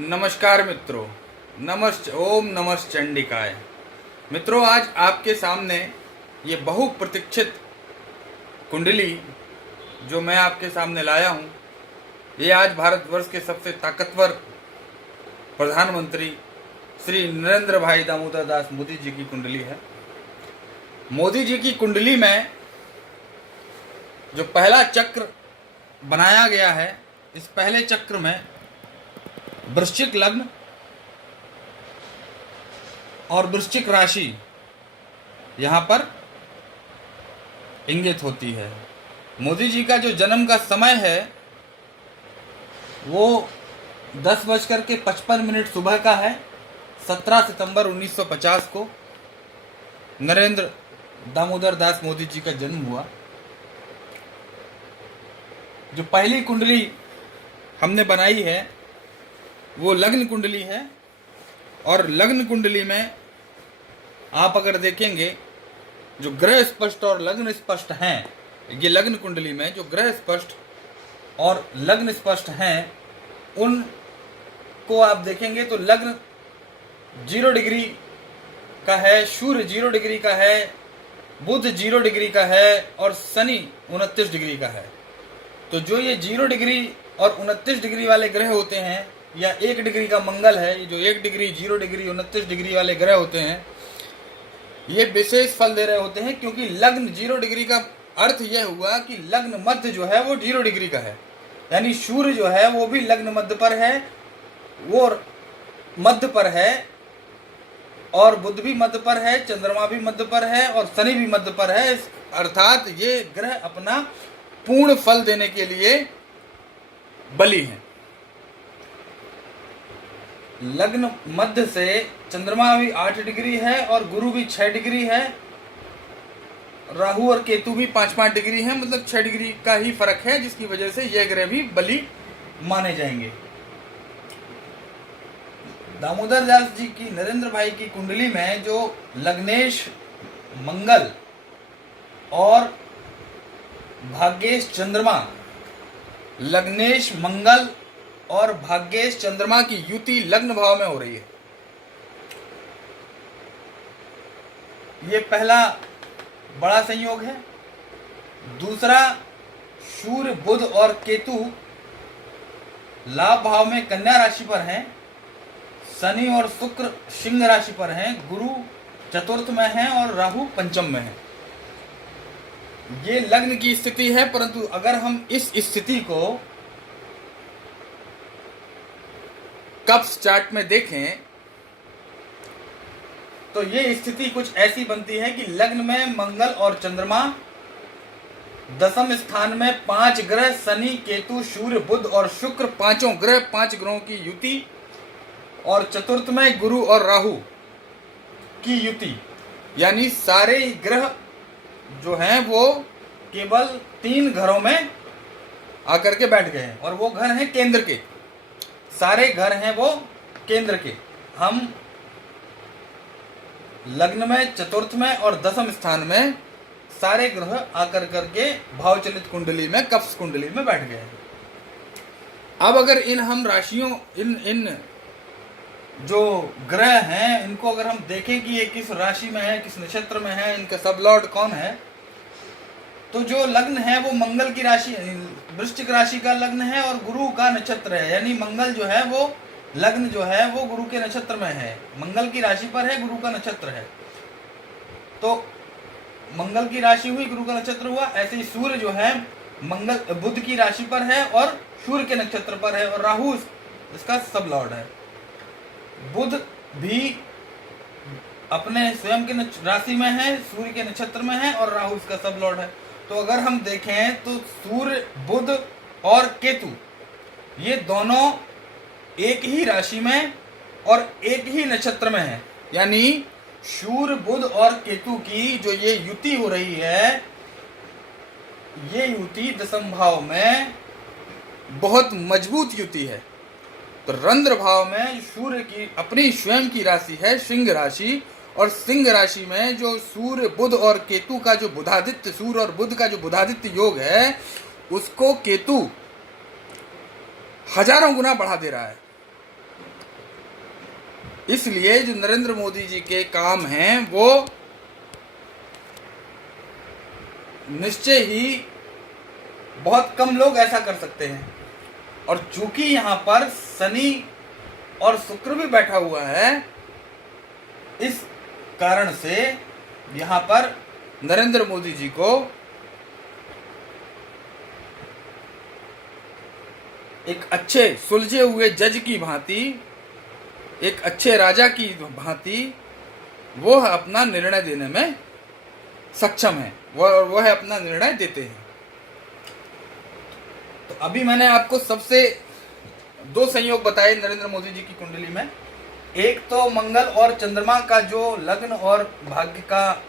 नमस्कार मित्रों। ओम नमः चंडिकाय। मित्रों, आज आपके सामने ये बहुप्रतीक्षित कुंडली जो मैं आपके सामने लाया हूँ, ये आज भारतवर्ष के सबसे ताकतवर प्रधानमंत्री श्री नरेंद्र भाई दामोदर दास मोदी जी की कुंडली है। मोदी जी की कुंडली में जो पहला चक्र बनाया गया है, इस पहले चक्र में वृश्चिक लग्न और वृश्चिक राशि यहाँ पर इंगित होती है। मोदी जी का जो जन्म का समय है वो 10:55 सुबह का है। 17 सितंबर 1950 को नरेंद्र दामोदर दास मोदी जी का जन्म हुआ। जो पहली कुंडली हमने बनाई है वो लग्न कुंडली है, और लग्न कुंडली में आप अगर देखेंगे जो ग्रह स्पष्ट और लग्न स्पष्ट हैं, ये लग्न कुंडली में जो ग्रह स्पष्ट और लग्न स्पष्ट हैं उनको आप देखेंगे तो लग्न 0 डिग्री का है, सूर्य 0 डिग्री का है, बुध 0 डिग्री का है और शनि 29 डिग्री का है। तो जो ये 0 डिग्री और 29 डिग्री वाले ग्रह होते हैं, या 1 डिग्री का मंगल है, ये जो 1 डिग्री 0 डिग्री 29 डिग्री वाले ग्रह होते हैं, ये विशेष फल दे रहे होते हैं। क्योंकि लग्न 0 डिग्री का अर्थ यह हुआ कि लग्न मध्य जो है वो 0 डिग्री का है, यानी सूर्य जो है वो भी लग्न मध्य पर है, वो मध्य पर है, और बुध भी मध्य पर है, चंद्रमा भी मध्य पर है और शनि भी मध्य पर है। अर्थात ये ग्रह अपना पूर्ण फल देने के लिए बली हैं। लग्न मध्य से चंद्रमा भी 8 डिग्री है और गुरु भी 6 डिग्री है, राहु और केतु भी 5-5 डिग्री है, मतलब 6 डिग्री का ही फर्क है, जिसकी वजह से यह ग्रह भी बली माने जाएंगे। दामोदर दास जी की, नरेंद्र भाई की कुंडली में जो लग्नेश मंगल और भाग्येश चंद्रमा, लग्नेश मंगल और भाग्येश चंद्रमा की युति लग्न भाव में हो रही है। ये पहला बड़ा संयोग है। दूसरा, सूर्य बुध और केतु लाभ भाव में कन्या राशि पर हैं, शनि और शुक्र सिंह राशि पर हैं, गुरु चतुर्थ में है और राहु पंचम में है। ये लग्न की स्थिति है, परंतु अगर हम इस स्थिति को कप्स चार्ट में देखें तो ये स्थिति कुछ ऐसी बनती है कि लग्न में मंगल और चंद्रमा, दशम स्थान में 5 ग्रह शनि केतु सूर्य बुध और शुक्र, 5 ग्रहों की युति, और चतुर्थ में गुरु और राहु की युति, यानी सारे ग्रह जो हैं वो केवल 3 घरों में आकर के बैठ गए हैं, और वो घर हैं केंद्र के। सारे घर हैं वो केंद्र के। हम लग्न में, चतुर्थ में और दशम स्थान में सारे ग्रह आकर करके भावचलित कुंडली में, कप्स कुंडली में बैठ गए हैं। अब अगर इन हम राशियों, इन जो ग्रह हैं, इनको अगर हम देखें कि ये किस राशि में है, किस नक्षत्र में है, इनका सब लॉर्ड कौन है, तो जो लग्न है वो मंगल की राशि, वृश्चिक राशि का लग्न है और गुरु का नक्षत्र है, यानी मंगल जो है वो लग्न जो है वो गुरु के नक्षत्र में है, मंगल की राशि पर है, गुरु का नक्षत्र है। तो मंगल की राशि हुई, गुरु का नक्षत्र हुआ। ऐसे ही सूर्य जो है मंगल बुध की राशि पर है और सूर्य के नक्षत्र पर है, और राहु इसका सब लॉर्ड है। बुध भी अपने स्वयं के राशि में है, सूर्य के नक्षत्र में है, और राहु इसका सब लॉर्ड है। तो अगर हम देखें तो सूर्य बुध और केतु ये दोनों एक ही राशि में और एक ही नक्षत्र में है, यानी सूर्य बुध और केतु की जो ये युति हो रही है, ये युति दशम भाव में बहुत मजबूत युति है। तो रंध्र भाव में सूर्य की अपनी स्वयं की राशि है सिंह राशि, और सिंह राशि में जो सूर्य बुध और केतु का जो बुधादित्य, सूर्य और बुध का जो बुधादित्य योग है, उसको केतु हजारों गुना बढ़ा दे रहा है। इसलिए जो नरेंद्र मोदी जी के काम हैं वो निश्चय ही बहुत कम लोग ऐसा कर सकते हैं। और चूंकि यहाँ पर शनि और शुक्र भी बैठा हुआ है, इस कारण से यहाँ पर नरेंद्र मोदी जी को एक अच्छे सुलझे हुए जज की भांति, एक अच्छे राजा की भांति वो अपना निर्णय देने में सक्षम है, वह अपना निर्णय देते हैं। तो अभी मैंने आपको सबसे दो संयोग बताए नरेंद्र मोदी जी की कुंडली में। एक तो मंगल और चंद्रमा का जो लग्न और भाग्य का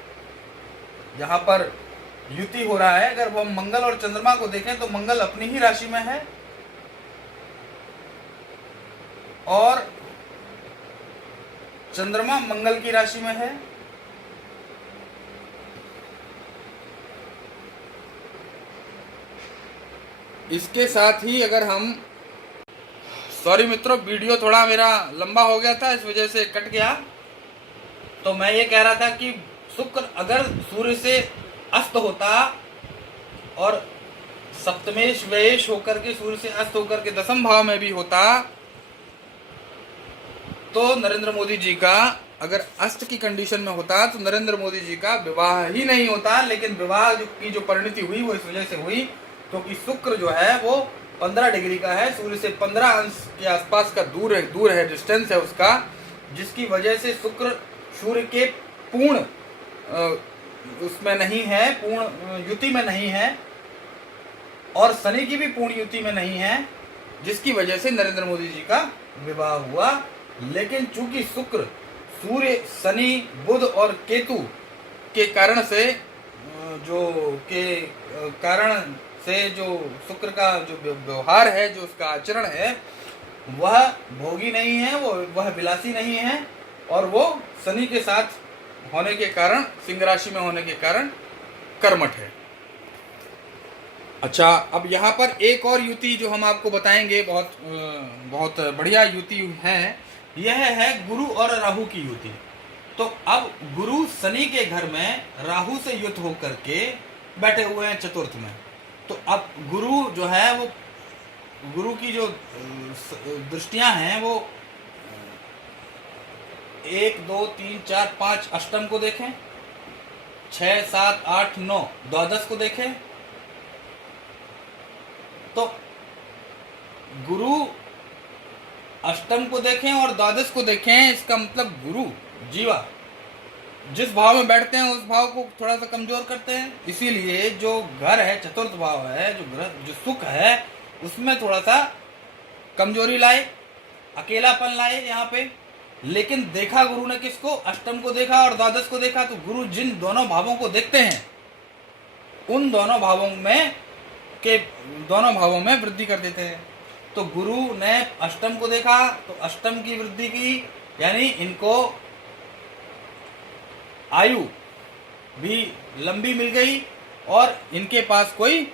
यहाँ पर युति हो रहा है, अगर वो मंगल और चंद्रमा को देखें तो मंगल अपनी ही राशि में है और चंद्रमा मंगल की राशि में है। इसके साथ ही अगर हम, सॉरी मित्रों, वीडियो थोड़ा मेरा लंबा हो गया था, इस वजह से कट गया। तो मैं ये कह रहा था कि शुक्र अगर सूर्य से अस्त होता और सप्तमेश व्ययेश होकर के, सूर्य से अस्त होकर के दसम भाव में भी होता, तो नरेंद्र मोदी जी का, अगर अस्त की कंडीशन में होता तो नरेंद्र मोदी जी का विवाह ही नहीं होता। लेकिन विवाह की जो परिणति हुई वो इस वजह से हुई क्योंकि शुक्र जो है वो 15 डिग्री का है, सूर्य से 15 अंश के आसपास का दूर है, डिस्टेंस है उसका, जिसकी वजह से शुक्र सूर्य के पूर्ण उसमें नहीं है, पूर्ण युति में नहीं है, और शनि की भी पूर्ण युति में नहीं है, जिसकी वजह से नरेंद्र मोदी जी का विवाह हुआ। लेकिन चूंकि शुक्र सूर्य, शनि, बुध और केतु के कारण से जो शुक्र का जो व्यवहार है, जो उसका आचरण है, वह भोगी नहीं है, वह विलासी नहीं है, और वो शनि के साथ होने के कारण, सिंह राशि में होने के कारण कर्मठ है। अच्छा, अब यहाँ पर एक और युति जो हम आपको बताएंगे, बहुत बढ़िया युति है, यह है गुरु और राहु की युति। तो अब गुरु शनि के घर में राहु से युत होकर के बैठे हुए हैं चतुर्थ में। तो अब गुरु जो है वो, गुरु की जो दृष्टियां हैं वो 1 2 3 4 5 अष्टम को देखें, 6 7 8 9 द्वादश को देखें। तो गुरु अष्टम को देखें और द्वादश को देखें, इसका मतलब गुरु जीवा जिस भाव में बैठते हैं उस भाव को थोड़ा सा कमजोर करते हैं। इसीलिए जो घर है, चतुर्थ भाव है, जो सुख है, उसमें थोड़ा सा कमजोरी लाए, अकेलापन लाए यहाँ पे। लेकिन देखा गुरु ने किसको? अष्टम को देखा और द्वादश को देखा। तो गुरु जिन दोनों भावों को देखते हैं, उन दोनों भावों में वृद्धि कर देते हैं। तो गुरु ने अष्टम को देखा तो अष्टम की वृद्धि की, यानी इनको आयु भी लंबी मिल गई और इनके पास कोई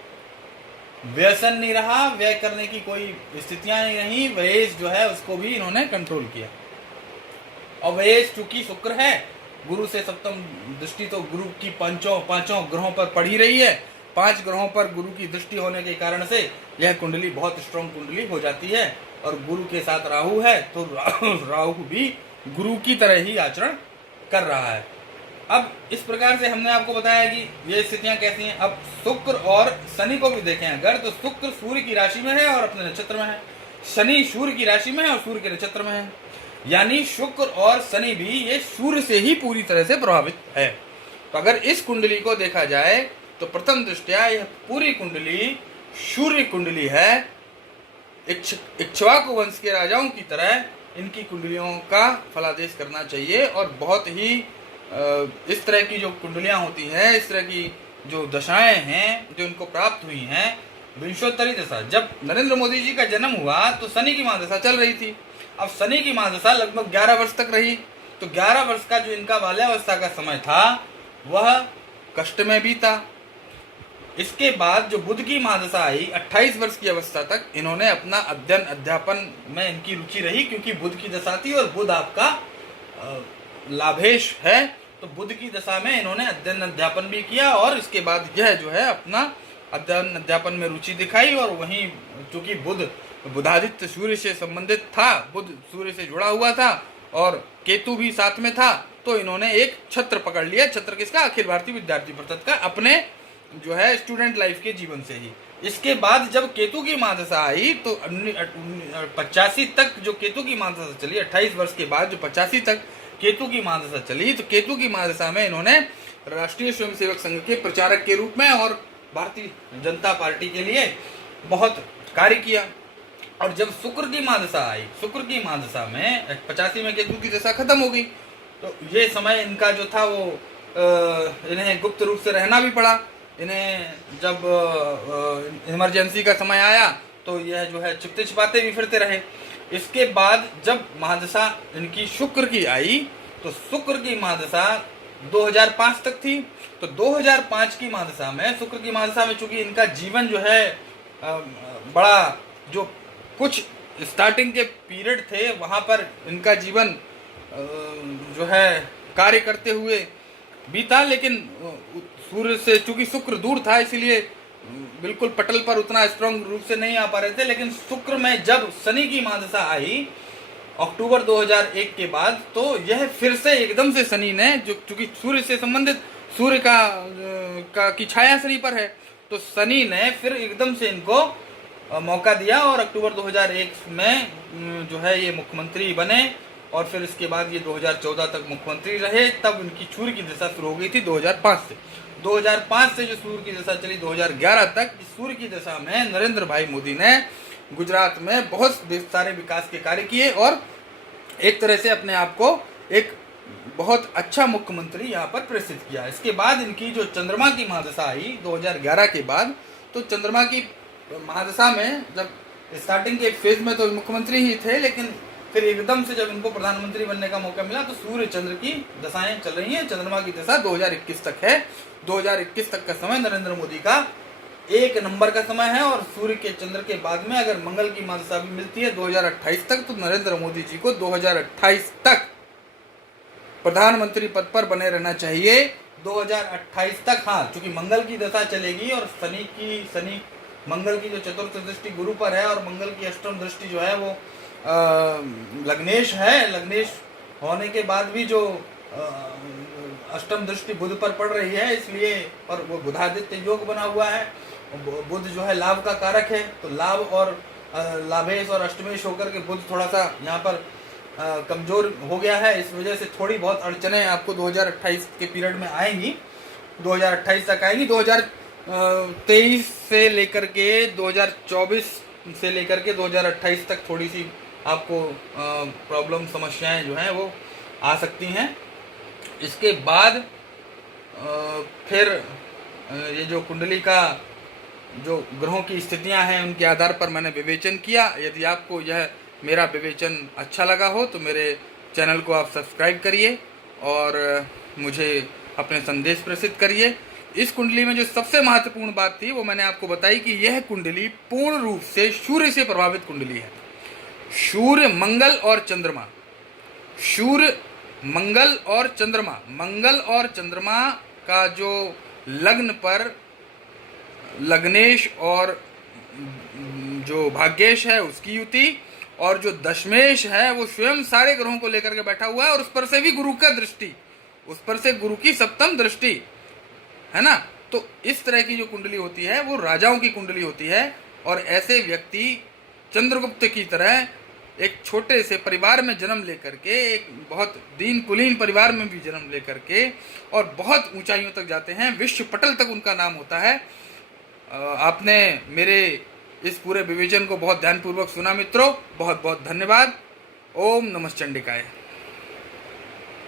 व्यसन नहीं रहा, व्यय करने की कोई स्थितियां नहीं रही। व्यय जो है उसको भी इन्होंने कंट्रोल किया। और व्यय चूंकि शुक्र है, गुरु से सप्तम दृष्टि तो गुरु की पांचों ग्रहों पर पड़ ही रही है। 5 ग्रहों पर गुरु की दृष्टि होने के कारण से यह कुंडली बहुत स्ट्रॉन्ग कुंडली हो जाती है। और गुरु के साथ राहु है तो राहु भी गुरु की तरह ही आचरण कर रहा है। अब इस प्रकार से हमने आपको बताया कि ये स्थितियां कैसी हैं। अब शुक्र और शनि को भी देखें अगर, तो शुक्र सूर्य की राशि में है और अपने नक्षत्र में है, शनि सूर्य की राशि में है और सूर्य के नक्षत्र में है। यानी शुक्र और शनि भी ये सूर्य से ही पूरी तरह से प्रभावित है। तो अगर इस कुंडली को देखा जाए तो प्रथम दृष्टया यह पूरी कुंडली सूर्य कुंडली है। इक्ष्वाकु वंश के राजाओं की तरह इनकी कुंडलियों का फलादेश करना चाहिए। और बहुत ही इस तरह की जो कुंडलियां होती हैं, इस तरह की जो दशाएं हैं जो इनको प्राप्त हुई हैं, विंशोत्तरी दशा, जब नरेंद्र मोदी जी का जन्म हुआ तो शनि की महादशा चल रही थी। अब शनि की महादशा लगभग 11 वर्ष तक रही। तो 11 वर्ष का जो इनका बाल्यावस्था का समय था वह कष्ट में बीता। इसके बाद जो बुध की महादशा आई, 28 वर्ष की अवस्था तक इन्होंने अपना अध्ययन अध्यापन में इनकी रुचि रही, क्योंकि बुध की दशा थी और बुध आपका लाभेश है, तो बुध की दशा में इन्होंने अध्ययन अध्यापन भी किया और इसके बाद यह जो है अपना अध्ययन अध्यापन में रुचि दिखाई। और वहीं चूंकि बुधादित्य सूर्य से संबंधित था, बुध सूर्य से जुड़ा हुआ था और केतु भी साथ में था, तो इन्होंने एक छत्र पकड़ लिया। छत्र किसका? अखिल भारतीय विद्यार्थी परिषद का, अपने जो है स्टूडेंट लाइफ के जीवन से ही। इसके बाद जब केतु की महादशा आई तो 85 तक जो केतु की महादशा चली, 28 वर्ष के बाद जो 85 तक केतु की महादशा चली, तो केतु की महादशा में इन्होंने राष्ट्रीय स्वयंसेवक संघ के प्रचारक के रूप में और भारतीय जनता पार्टी के लिए बहुत कार्य किया। और जब शुक्र की महादशा आई, शुक्र की महादशा में 85 में केतु की दशा खत्म हो गई, तो ये समय इनका जो था वो इन्हें गुप्त रूप से रहना भी पड़ा। इन्हें जब इमरजेंसी का समय आया तो यह जो है छिपते छिपाते भी फिरते रहे। इसके बाद जब महादशा इनकी शुक्र की आई, तो शुक्र की महादशा 2005 तक थी। तो 2005 की महादशा में, शुक्र की महादशा में चूंकि इनका जीवन जो है बड़ा, जो कुछ स्टार्टिंग के पीरियड थे वहाँ पर इनका जीवन जो है कार्य करते हुए बीता, लेकिन सूर्य से चूंकि शुक्र दूर था इसलिए बिल्कुल पटल पर उतना स्ट्रांग रूप से नहीं आ पा रहे थे। लेकिन शुक्र में जब शनि की महादशा आई अक्टूबर 2001 के बाद, तो यह फिर से एकदम से शनि ने, जो चूंकि सूर्य से संबंधित, सूर्य का की छाया शनि पर है, तो शनि ने फिर एकदम से इनको मौका दिया और अक्टूबर 2001 में जो है ये मुख्यमंत्री बने। और फिर इसके बाद ये 2014 तक मुख्यमंत्री रहे। तब इनकी सूर्य की दशा शुरू हो गई थी 2005 से। 2005 से जो सूर्य की दशा चली 2011 तक, इस सूर्य की दशा में नरेंद्र भाई मोदी ने गुजरात में बहुत सारे विकास के कार्य किए और एक तरह से अपने आप को एक बहुत अच्छा मुख्यमंत्री यहाँ पर प्रेषित किया। इसके बाद इनकी जो चंद्रमा की महादशा आई 2011 के बाद, तो चंद्रमा की महादशा में जब स्टार्टिंग के फेज में तो मुख्यमंत्री ही थे, लेकिन फिर एकदम से जब इनको प्रधानमंत्री बनने का मौका मिला तो सूर्य चंद्र की दशाएं चल रही हैं। चंद्रमा की दशा 2021 तक है। 2021 तक का समय नरेंद्र मोदी का एक नंबर का समय है। और सूर्य के चंद्र के बाद में अगर मंगल की महादशा भी मिलती है 2028 तक, तो नरेंद्र मोदी जी को 2028 तक प्रधानमंत्री पद पर बने रहना चाहिए। 2028 तक, हाँ, क्योंकि मंगल की दशा चलेगी और शनि मंगल की जो चतुर्थ दृष्टि गुरु पर है और मंगल की अष्टम दृष्टि जो है वो लग्नेश है। लग्नेश होने के बाद भी जो अष्टम दृष्टि बुध पर पड़ रही है, इसलिए, और वो बुधादित्य योग बना हुआ है। बुध जो है लाभ का कारक है, तो लाभ और लाभेश और अष्टमेश होकर के बुध थोड़ा सा यहाँ पर कमजोर हो गया है। इस वजह से थोड़ी बहुत अड़चने आपको 2028 के पीरियड में आएंगी, 2028 तक आएंगी। 2023 से लेकर के 2024 से लेकर के 2028 तक थोड़ी सी आपको प्रॉब्लम, समस्याएं जो हैं वो आ सकती हैं। इसके बाद फिर ये जो कुंडली का जो ग्रहों की स्थितियां हैं उनके आधार पर मैंने विवेचन किया। यदि आपको यह मेरा विवेचन अच्छा लगा हो तो मेरे चैनल को आप सब्सक्राइब करिए और मुझे अपने संदेश प्रेषित करिए। इस कुंडली में जो सबसे महत्वपूर्ण बात थी वो मैंने आपको बताई कि यह कुंडली पूर्ण रूप से सूर्य से प्रभावित कुंडली है। सूर्य, मंगल और चंद्रमा, सूर्य, मंगल और चंद्रमा, मंगल और चंद्रमा का जो लग्न पर लग्नेश और जो भाग्येश है उसकी युति, और जो दशमेश है वो स्वयं सारे ग्रहों को लेकर के बैठा हुआ है और उस पर से भी गुरु का दृष्टि, उस पर से गुरु की सप्तम दृष्टि है ना। तो इस तरह की जो कुंडली होती है वो राजाओं की कुंडली होती है। और ऐसे व्यक्ति चंद्रगुप्त की तरह एक छोटे से परिवार में जन्म लेकर के, एक बहुत दीन कुलीन परिवार में भी जन्म लेकर के और बहुत ऊंचाइयों तक जाते हैं, विश्व पटल तक उनका नाम होता है। आपने मेरे इस पूरे विवेचन को बहुत ध्यानपूर्वक सुना मित्रों, बहुत बहुत धन्यवाद। ओम नमः चंडिकाय।